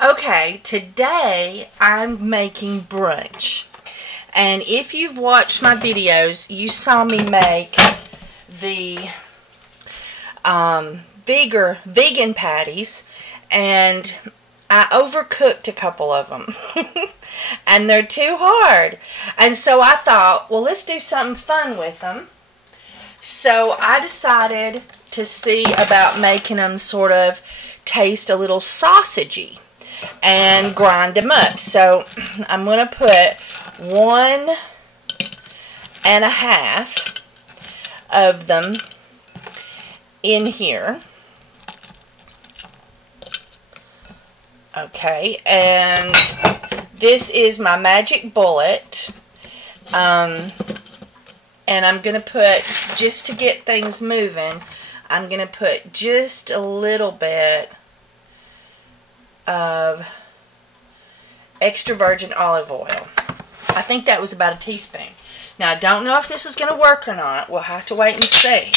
Okay, today I'm making brunch. And if you've watched my videos, you saw me make the vegan patties, and I overcooked a couple of them. And they're too hard. And so I thought, well, let's do something fun with them. So I decided to see about making them sort of taste a little sausagey and grind them up. So I'm going to put 1.5 of them in here. Okay, and this is my magic bullet. And I'm going to put, just to get things moving, I'm going to put just a little bit of extra virgin olive oil. I think that was about a teaspoon. Now, I don't know if this is going to work or not. We'll have to wait and see.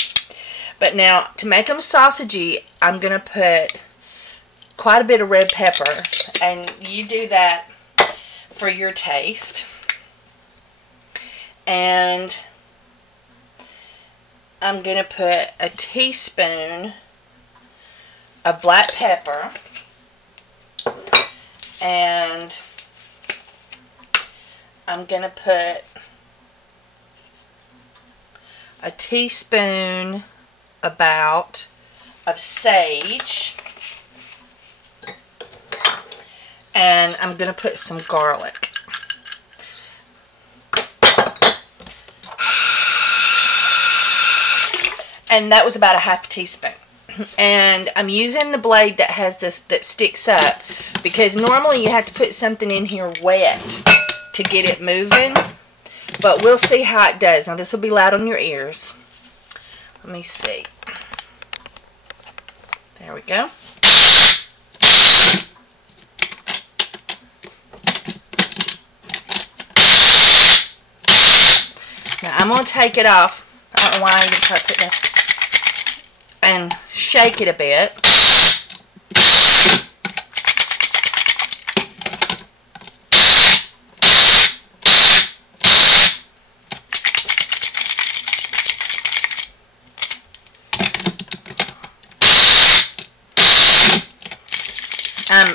But now, to make them sausagey, I'm going to put quite a bit of red pepper. And you do that for your taste. And I'm going to put a teaspoon of black pepper. And I'm going to put a teaspoon about of sage. And I'm going to put some garlic. And that was about a half teaspoon. And I'm using the blade that has this, that sticks up, because normally you have to put something in here wet to get it moving. But we'll see how it does. Now this will be loud on your ears. Let me see. There we go. Now I'm going to take it off. I don't know why I even try to put that. And shake it a bit.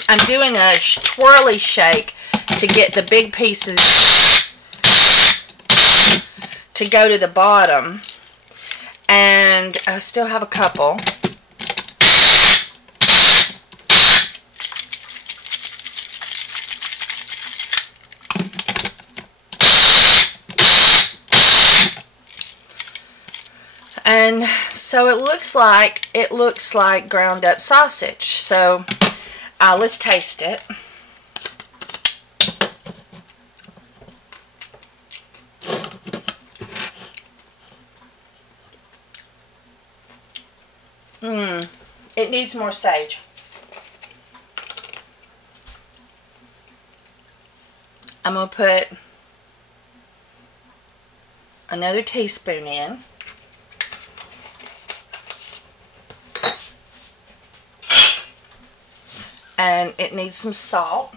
I'm doing a twirly shake to get the big pieces to go to the bottom. And I still have a couple. And so it looks like ground up sausage. So let's taste it. It needs more sage. I'm going to put another teaspoon in. And it needs some salt.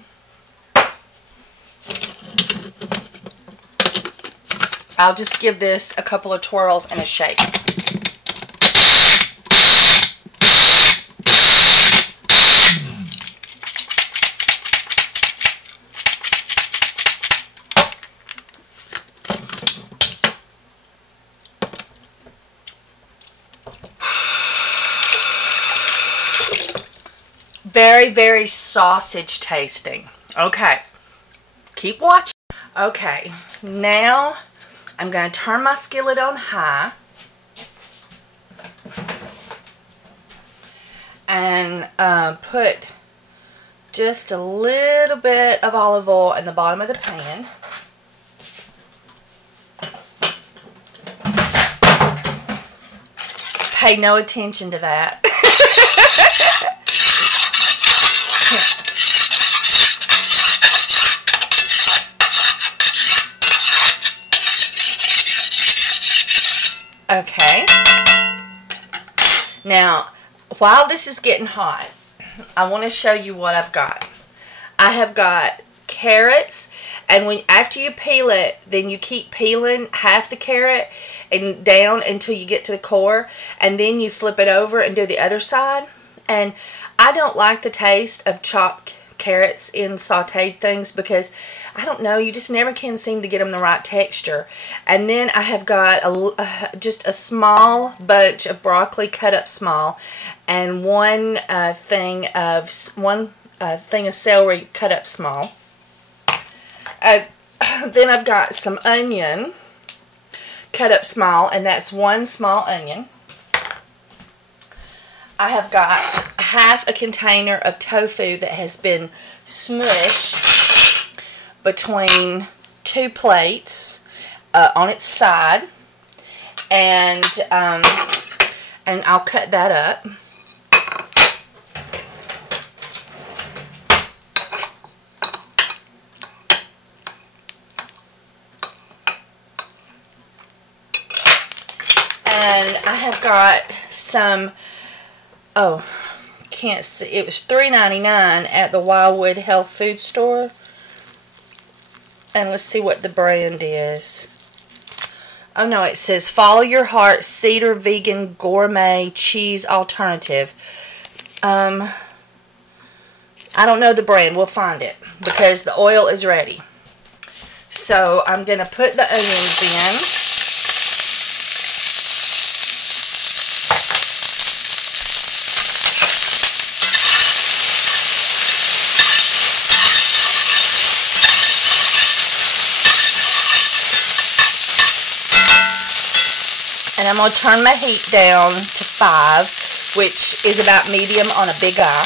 I'll just give this a couple of twirls and a shake. Very, very sausage tasting. Okay, keep watching. Okay, now I'm going to turn my skillet on high and put just a little bit of olive oil in the bottom of the pan. Pay no attention to that. Okay. Now, while this is getting hot, I want to show you what I've got. I have got carrots, and after you peel it, then you keep peeling half the carrot and down until you get to the core, and then you flip it over and do the other side. And I don't like the taste of chopped carrots in sauteed things because, I don't know, you just never can seem to get them the right texture. And then I have got just a small bunch of broccoli cut up small, and one thing of celery cut up small. Then I've got some onion cut up small, and that's one small onion. I have got half a container of tofu that has been smushed between two plates on its side, and I'll cut that up. And I have got some, oh, can't see, it was $3.99 at the Wildwood Health Food Store. And let's see what the brand is. Oh no, it says Follow Your Heart Cedar Vegan Gourmet Cheese Alternative. I don't know the brand. We'll find it because the oil is ready. So I'm going to put the onions in. And I'm going to turn my heat down to 5, which is about medium on a big eye.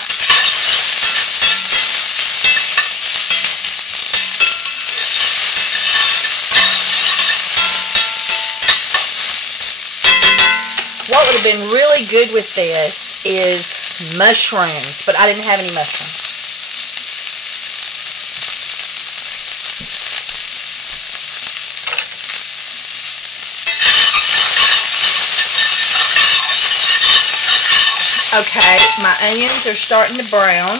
What would have been really good with this is mushrooms, but I didn't have any mushrooms. Okay, my onions are starting to brown,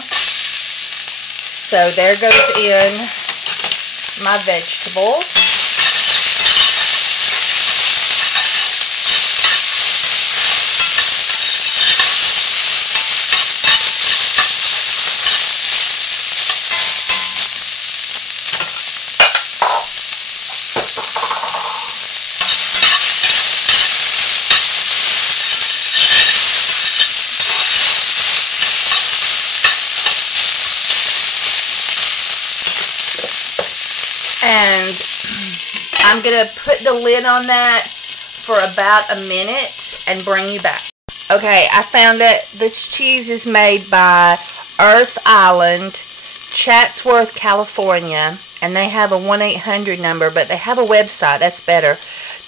so there goes in my vegetables. And I'm going to put the lid on that for about a minute and bring you back. Okay, I found that this cheese is made by Earth Island, Chatsworth, California. And they have a 1-800 number, but they have a website. That's better.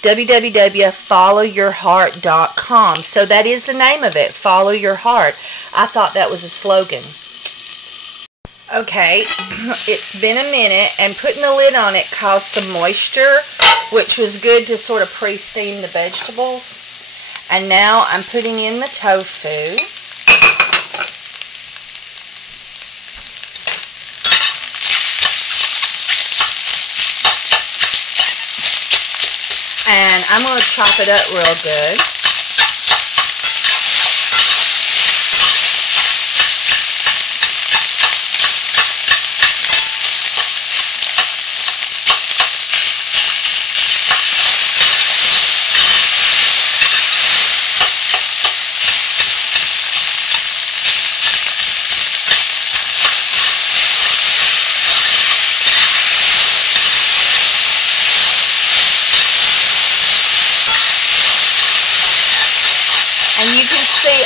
www.followyourheart.com. So that is the name of it, Follow Your Heart. I thought that was a slogan. Okay, it's been a minute, and putting the lid on it caused some moisture, which was good to sort of pre-steam the vegetables. And now I'm putting in the tofu. And I'm going to chop it up real good.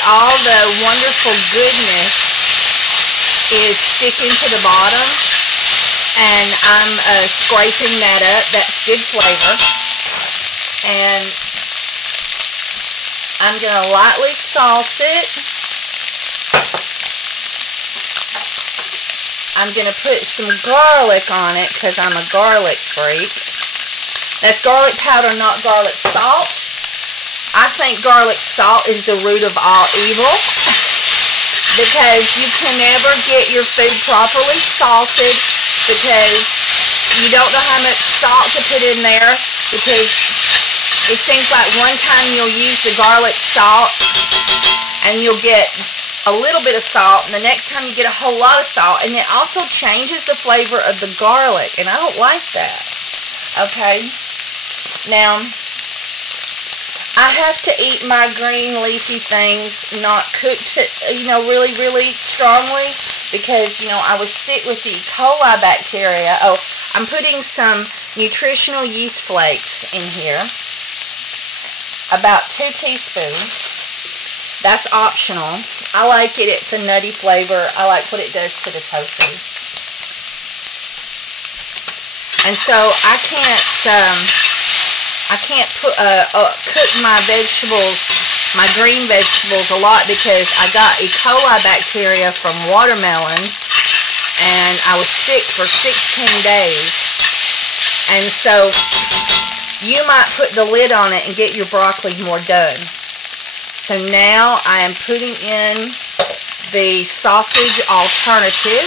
All the wonderful goodness is sticking to the bottom, and I'm scraping that up. That's good flavor. And I'm going to lightly salt it. I'm going to put some garlic on it because I'm a garlic freak. That's garlic powder, not garlic salt. I think garlic salt is the root of all evil. because you can never get your food properly salted because you don't know how much salt to put in there, because it seems like one time you'll use the garlic salt and you'll get a little bit of salt, and the next time you get a whole lot of salt, and it also changes the flavor of the garlic, and I don't like that. Okay, now I have to eat my green leafy things not cooked, really, really strongly, because, I was sick with the E. coli bacteria. Oh, I'm putting some nutritional yeast flakes in here, about 2 teaspoons. That's optional. I like it. It's a nutty flavor. I like what it does to the tofu. And so I can't cook my vegetables, my green vegetables a lot, because I got E. coli bacteria from watermelons, and I was sick for 16 days. And so you might put the lid on it and get your broccoli more done. So now I am putting in the sausage alternative,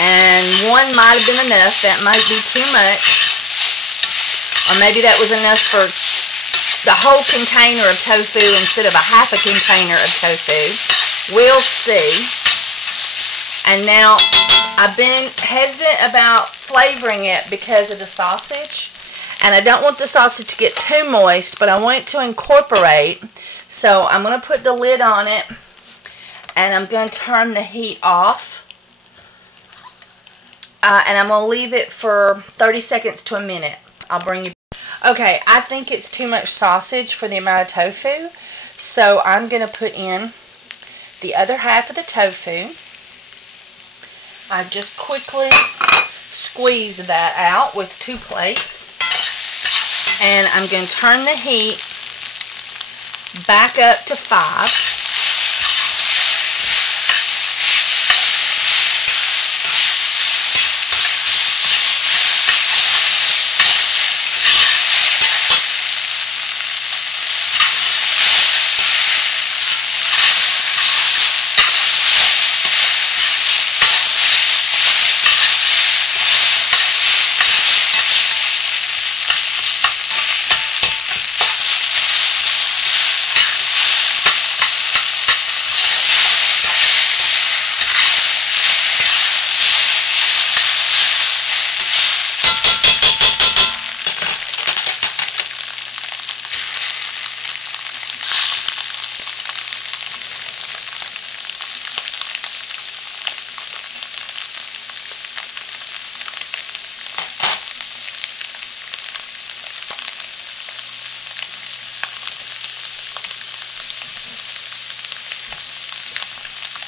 and one might have been enough. That might be too much, or maybe that was enough for the whole container of tofu instead of a half a container of tofu. We'll see. And now I've been hesitant about flavoring it because of the sausage. And I don't want the sausage to get too moist, but I want it to incorporate. So I'm going to put the lid on it, and I'm going to turn the heat off. And I'm going to leave it for 30 seconds to a minute. I'll bring you back. Okay, I think it's too much sausage for the amount of tofu. So I'm going to put in the other half of the tofu. I just quickly squeeze that out with 2 plates. And I'm going to turn the heat back up to 5.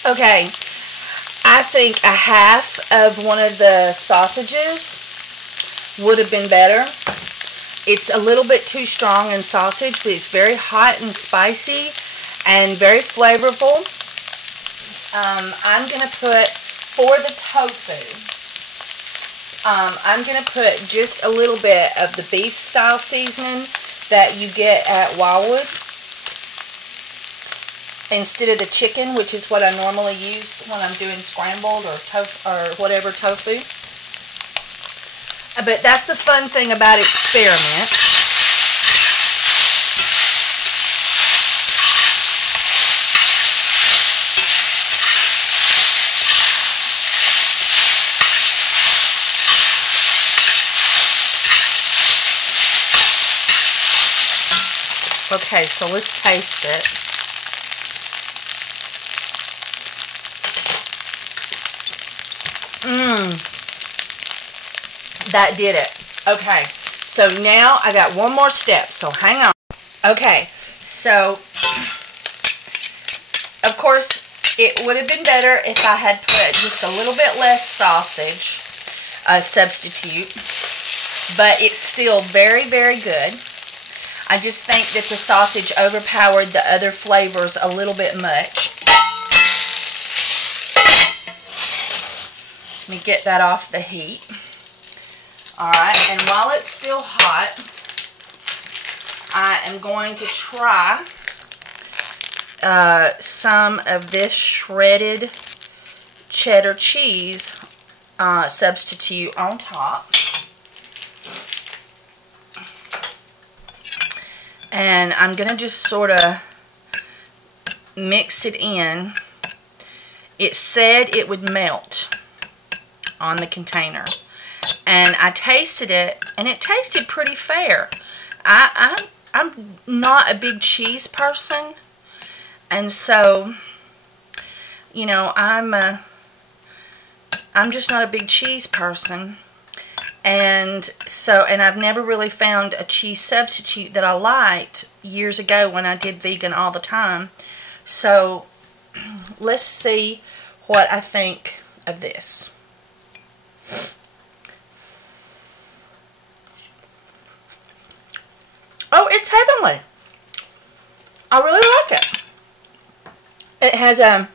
Okay, I think a half of one of the sausages would have been better. It's a little bit too strong in sausage, but it's very hot and spicy and very flavorful. I'm going to put, for the tofu, I'm going to put just a little bit of the beef style seasoning that you get at Wildwood, instead of the chicken, which is what I normally use when I'm doing scrambled or whatever tofu. But that's the fun thing about experiment. Okay, so let's taste it. That did it. Okay, so now I got one more step, so hang on. Okay, so of course it would have been better if I had put just a little bit less sausage substitute, but it's still very, very good. I just think that the sausage overpowered the other flavors a little bit much. Let me get that off the heat. Alright, and while it's still hot, I am going to try some of this shredded cheddar cheese substitute on top. And I'm going to just sort of mix it in. It said it would melt on the container. And I tasted it, and it tasted pretty fair. I'm not a big cheese person. And so, you know, I'm just not a big cheese person. And so, and I've never really found a cheese substitute that I liked years ago when I did vegan all the time. So, let's see what I think of this. Oh, it's heavenly. I really like it. It has a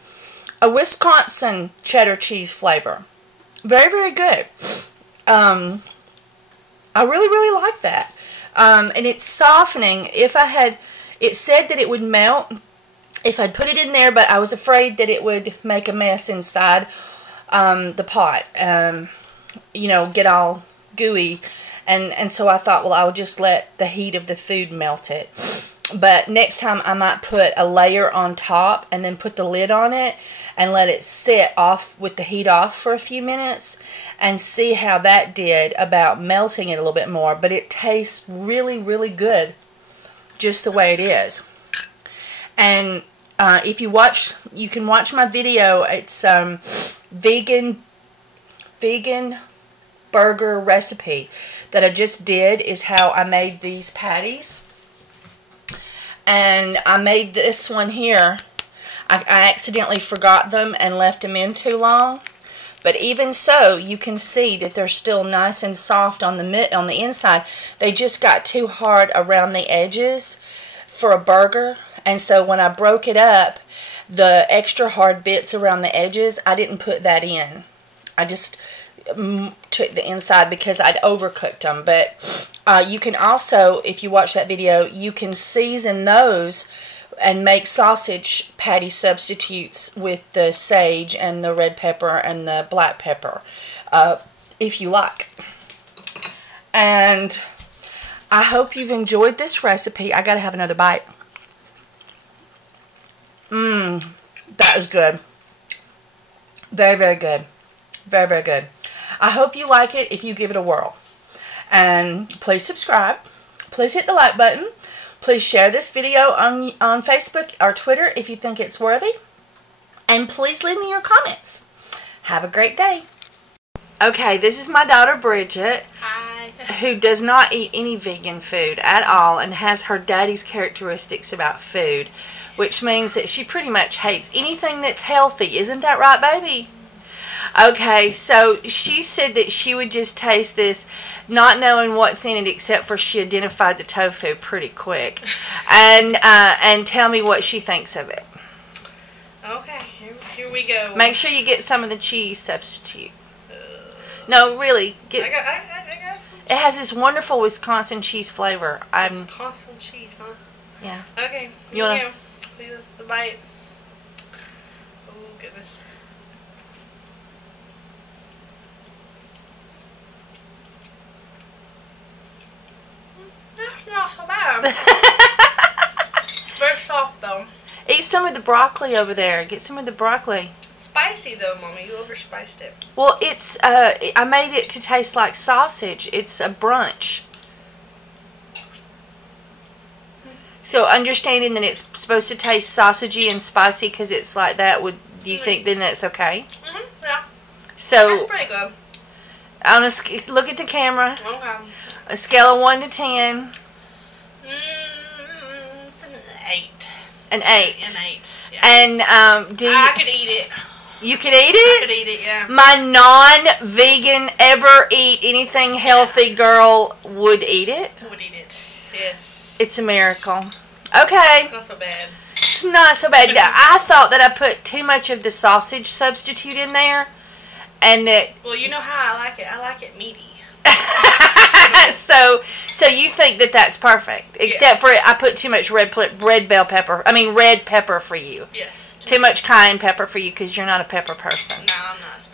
Wisconsin cheddar cheese flavor. Very, very good. I really, really like that. And it's softening. If I had, it said that it would melt if I'd put it in there, but I was afraid that it would make a mess inside the pot. You know, get all gooey. And so I thought, well, I'll just let the heat of the food melt it. But next time I might put a layer on top and then put the lid on it and let it sit off with the heat off for a few minutes and see how that did about melting it a little bit more. But it tastes really, really good just the way it is. And if you watch, you can watch my video. It's vegan burger recipe that I just did is how I made these patties. And I made this one here. I accidentally forgot them and left them in too long. But even so, you can see that they're still nice and soft on the inside. They just got too hard around the edges for a burger. And so when I broke it up, the extra hard bits around the edges, I didn't put that in. I just took the inside because I'd overcooked them. But you can also, if you watch that video, you can season those and make sausage patty substitutes with the sage and the red pepper and the black pepper if you like. And I hope you've enjoyed this recipe. I gotta have another bite. That is good. Very, very good. Very, very good. I hope you like it if you give it a whirl. And please subscribe. Please hit the like button. Please share this video on Facebook or Twitter if you think it's worthy. And please leave me your comments. Have a great day. Okay, this is my daughter Bridget. Hi. Who does not eat any vegan food at all and has her daddy's characteristics about food, which means that she pretty much hates anything that's healthy. Isn't that right, baby? Okay, so she said that she would just taste this, not knowing what's in it, except for she identified the tofu pretty quick, and tell me what she thinks of it. Okay, here we go. Make sure you get some of the cheese substitute. No, really, I got some. It has this wonderful Wisconsin cheese flavor. Wisconsin cheese, huh? Yeah. Okay, You wanna? here we go. The bite. Oh goodness. That's not so bad. Very soft though. Eat some of the broccoli over there. Get some of the broccoli. Spicy though, Mommy. You overspiced it. Well, it's I made it to taste like sausage. It's a brunch. So understanding that it's supposed to taste sausagey and spicy because it's like that, do you think then that's okay? Yeah. So That's pretty good. on look at the camera. Okay. A scale of 1 to 10. It's an 8. An 8. An 8. Yeah. And I could eat it. You could eat I could it? eat it, yeah. My non-vegan, ever eat anything healthy girl would eat it. Would eat it. Yes. It's a miracle. Okay. It's not so bad. It's not so bad. I thought that I put too much of the sausage substitute in there, and that. Well, you know how I like it. I like it meaty. So you think that that's perfect, except for I put too much red pepper for you. Yes. Too much cayenne pepper for you because you're not a pepper person. No, I'm not.